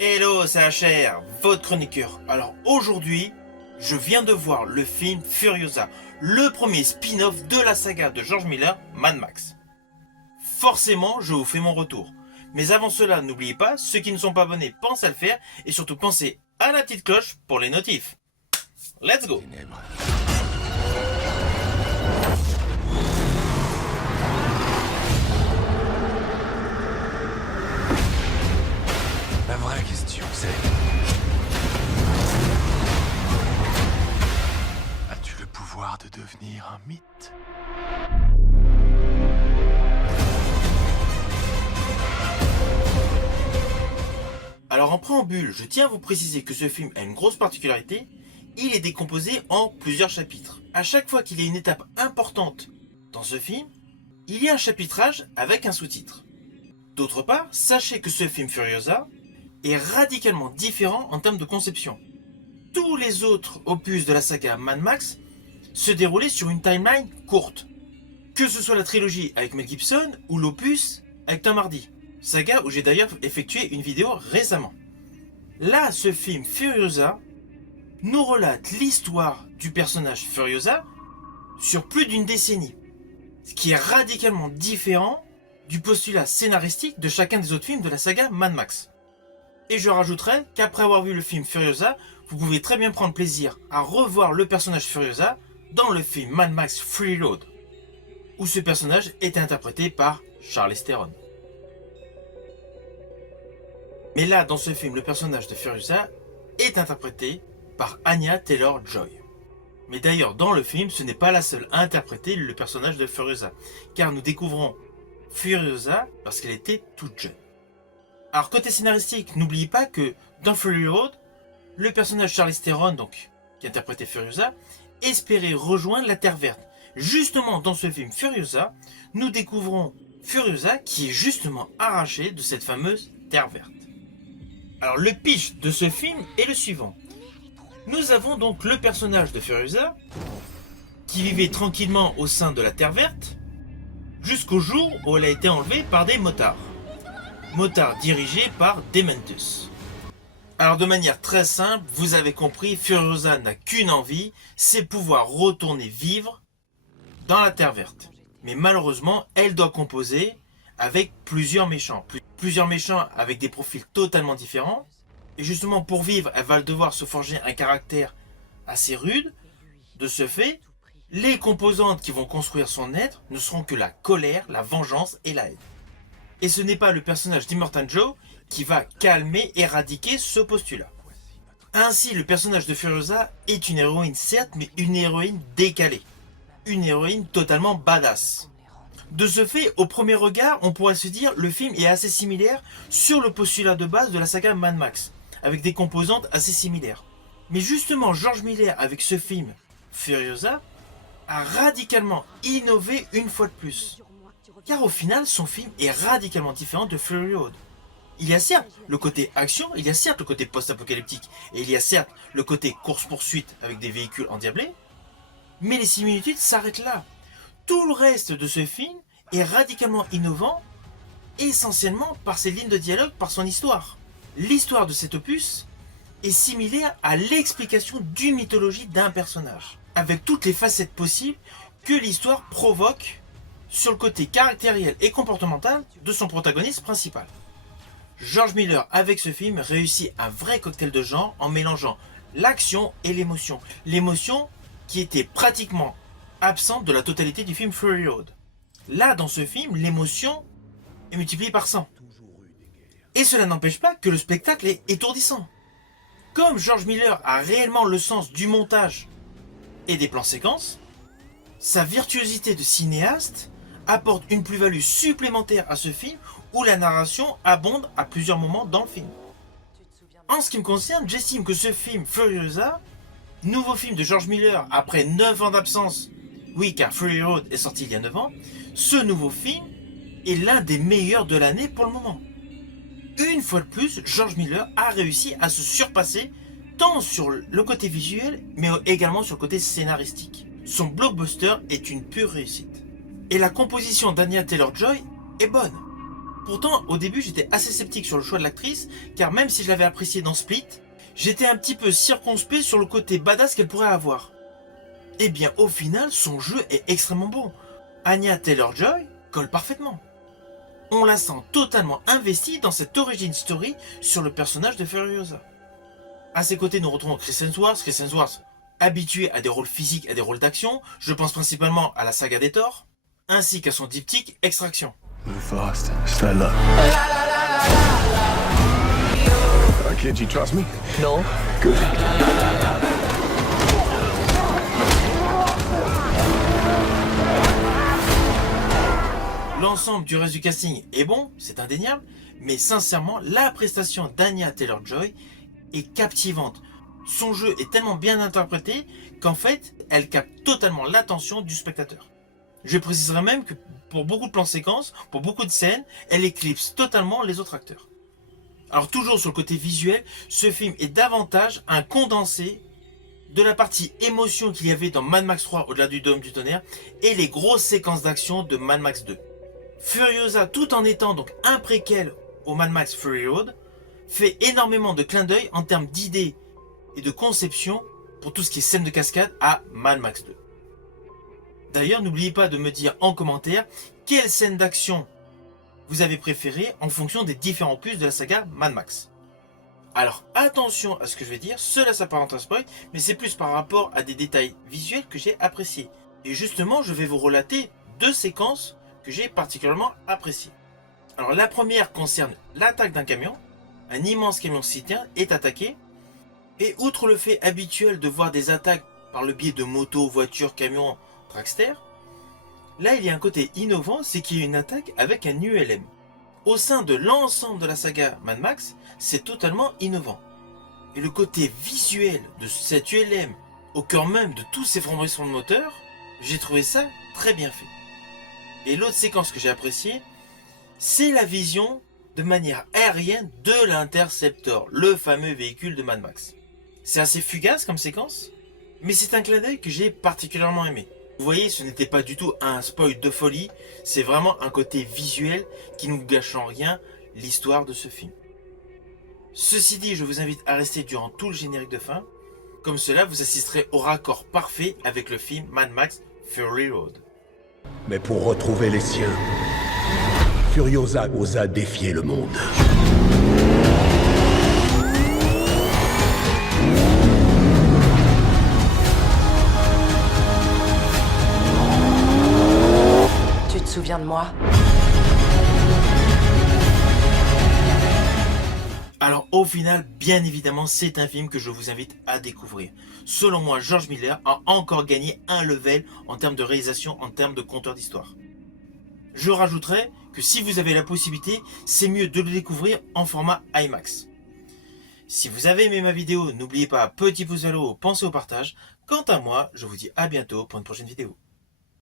Hello, c'est HR, votre chroniqueur. Alors aujourd'hui, je viens de voir le film Furiosa, le premier spin-off de la saga de George Miller, Mad Max. Forcément, je vous fais mon retour. Mais avant cela, n'oubliez pas, ceux qui ne sont pas abonnés, pensez à le faire et surtout pensez à la petite cloche pour les notifs. Let's go! Ténèbres. La vraie question, c'est... As-tu le pouvoir de devenir un mythe? Alors en préambule, je tiens à vous préciser que ce film a une grosse particularité, il est décomposé en plusieurs chapitres. À chaque fois qu'il y a une étape importante dans ce film, il y a un chapitrage avec un sous-titre. D'autre part, sachez que ce film Furiosa est radicalement différent en termes de conception. Tous les autres opus de la saga Mad Max se déroulaient sur une timeline courte. Que ce soit la trilogie avec Mel Gibson ou l'opus avec Tom Hardy. Saga où j'ai d'ailleurs effectué une vidéo récemment. Là, ce film Furiosa nous relate l'histoire du personnage Furiosa sur plus d'une décennie. Ce qui est radicalement différent du postulat scénaristique de chacun des autres films de la saga Mad Max. Et je rajouterai qu'après avoir vu le film Furiosa, vous pouvez très bien prendre plaisir à revoir le personnage Furiosa dans le film Mad Max Fury Road, où ce personnage était interprété par Charlize Theron. Mais là, dans ce film, le personnage de Furiosa est interprété par Anya Taylor-Joy. Mais d'ailleurs, dans le film, ce n'est pas la seule à interpréter le personnage de Furiosa, car nous découvrons Furiosa parce qu'elle était toute jeune. Alors côté scénaristique, n'oubliez pas que dans Fury Road, le personnage Charlize Theron, donc, qui interprétait Furiosa, espérait rejoindre la Terre Verte. Justement, dans ce film Furiosa, nous découvrons Furiosa qui est justement arrachée de cette fameuse Terre Verte. Alors le pitch de ce film est le suivant. Nous avons donc le personnage de Furiosa qui vivait tranquillement au sein de la Terre Verte jusqu'au jour où elle a été enlevée par des motards. Motards dirigés par Dementus. Alors de manière très simple, vous avez compris, Furiosa n'a qu'une envie, c'est pouvoir retourner vivre dans la Terre Verte. Mais malheureusement, elle doit composer avec plusieurs méchants. Plusieurs méchants avec des profils totalement différents. Et justement, pour vivre, elle va devoir se forger un caractère assez rude. De ce fait, les composantes qui vont construire son être ne seront que la colère, la vengeance et la haine. Et ce n'est pas le personnage d'Immortan Joe qui va calmer, éradiquer ce postulat. Ainsi, le personnage de Furiosa est une héroïne certes, mais une héroïne décalée. Une héroïne totalement badass. De ce fait, au premier regard, on pourrait se dire le film est assez similaire sur le postulat de base de la saga Mad Max, avec des composantes assez similaires. Mais justement, George Miller, avec ce film Furiosa, a radicalement innové une fois de plus. Car au final, son film est radicalement différent de Fury Road. Il y a certes le côté action, il y a certes le côté post-apocalyptique, et il y a certes le côté course-poursuite avec des véhicules endiablés, mais les similitudes s'arrêtent là. Tout le reste de ce film est radicalement innovant, essentiellement par ses lignes de dialogue, par son histoire. L'histoire de cet opus est similaire à l'explication d'une mythologie d'un personnage, avec toutes les facettes possibles que l'histoire provoque sur le côté caractériel et comportemental de son protagoniste principal. George Miller, avec ce film, réussit un vrai cocktail de genre en mélangeant l'action et l'émotion. L'émotion qui était pratiquement absente de la totalité du film Fury Road. Là, dans ce film, l'émotion est multipliée par 100. Et cela n'empêche pas que le spectacle est étourdissant. Comme George Miller a réellement le sens du montage et des plans séquences, sa virtuosité de cinéaste apporte une plus-value supplémentaire à ce film où la narration abonde à plusieurs moments dans le film. En ce qui me concerne, j'estime que ce film Furiosa, nouveau film de George Miller après 9 ans d'absence, oui car Fury Road est sorti il y a 9 ans, ce nouveau film est l'un des meilleurs de l'année pour le moment. Une fois de plus, George Miller a réussi à se surpasser tant sur le côté visuel mais également sur le côté scénaristique. Son blockbuster est une pure réussite. Et la composition d'Anya Taylor-Joy est bonne. Pourtant, au début, j'étais assez sceptique sur le choix de l'actrice, car même si je l'avais appréciée dans Split, j'étais un petit peu circonspect sur le côté badass qu'elle pourrait avoir. Eh bien, au final, son jeu est extrêmement bon. Anya Taylor-Joy colle parfaitement. On la sent totalement investie dans cette origin story sur le personnage de Furiosa. À ses côtés, nous retrouvons Chris Hemsworth, habitué à des rôles physiques, à des rôles d'action, je pense principalement à la saga des Thor, ainsi qu'à son diptyque Extraction. Move fast, stay low. Kid, you trust me? No. Good. L'ensemble du reste du casting est bon, c'est indéniable, mais sincèrement, la prestation d'Anya Taylor-Joy est captivante. Son jeu est tellement bien interprété qu'en fait, elle capte totalement l'attention du spectateur. Je préciserai même que pour beaucoup de plans séquences, pour beaucoup de scènes, elle éclipse totalement les autres acteurs. Alors toujours sur le côté visuel, ce film est davantage un condensé de la partie émotion qu'il y avait dans Mad Max 3 au-delà du Dôme du Tonnerre et les grosses séquences d'action de Mad Max 2. Furiosa, tout en étant donc un préquel au Mad Max Fury Road, fait énormément de clins d'œil en termes d'idées et de conception pour tout ce qui est scène de cascade à Mad Max 2. D'ailleurs, n'oubliez pas de me dire en commentaire quelle scène d'action vous avez préférée en fonction des différents opus de la saga Mad Max. Alors attention à ce que je vais dire, cela s'apparente à un spoil, mais c'est plus par rapport à des détails visuels que j'ai appréciés. Et justement, je vais vous relater 2 séquences que j'ai particulièrement appréciées. Alors la première concerne l'attaque d'un camion. Un immense camion citerne est attaqué. Et outre le fait habituel de voir des attaques par le biais de motos, voitures, camions, dragster, là il y a un côté innovant, c'est qu'il y a une attaque avec un ULM. Au sein de l'ensemble de la saga Mad Max, c'est totalement innovant. Et le côté visuel de cet ULM, au cœur même de tous ces framboisements de moteur, j'ai trouvé ça très bien fait. Et l'autre séquence que j'ai appréciée, c'est la vision de manière aérienne de l'Interceptor, le fameux véhicule de Mad Max. C'est assez fugace comme séquence, mais c'est un clin d'œil que j'ai particulièrement aimé. Vous voyez, ce n'était pas du tout un spoil de folie, c'est vraiment un côté visuel qui ne nous gâche en rien l'histoire de ce film. Ceci dit, je vous invite à rester durant tout le générique de fin, comme cela vous assisterez au raccord parfait avec le film Mad Max Fury Road. Mais pour retrouver les siens, Furiosa osa défier le monde. Tu te souviens de moi? Alors au final, bien évidemment, c'est un film que je vous invite à découvrir. Selon moi, George Miller a encore gagné un level en termes de réalisation, en termes de conteur d'histoire. Je rajouterai que si vous avez la possibilité, c'est mieux de le découvrir en format IMAX. Si vous avez aimé ma vidéo, n'oubliez pas, petit pouce vers le haut, pensez au partage. Quant à moi, je vous dis à bientôt pour une prochaine vidéo.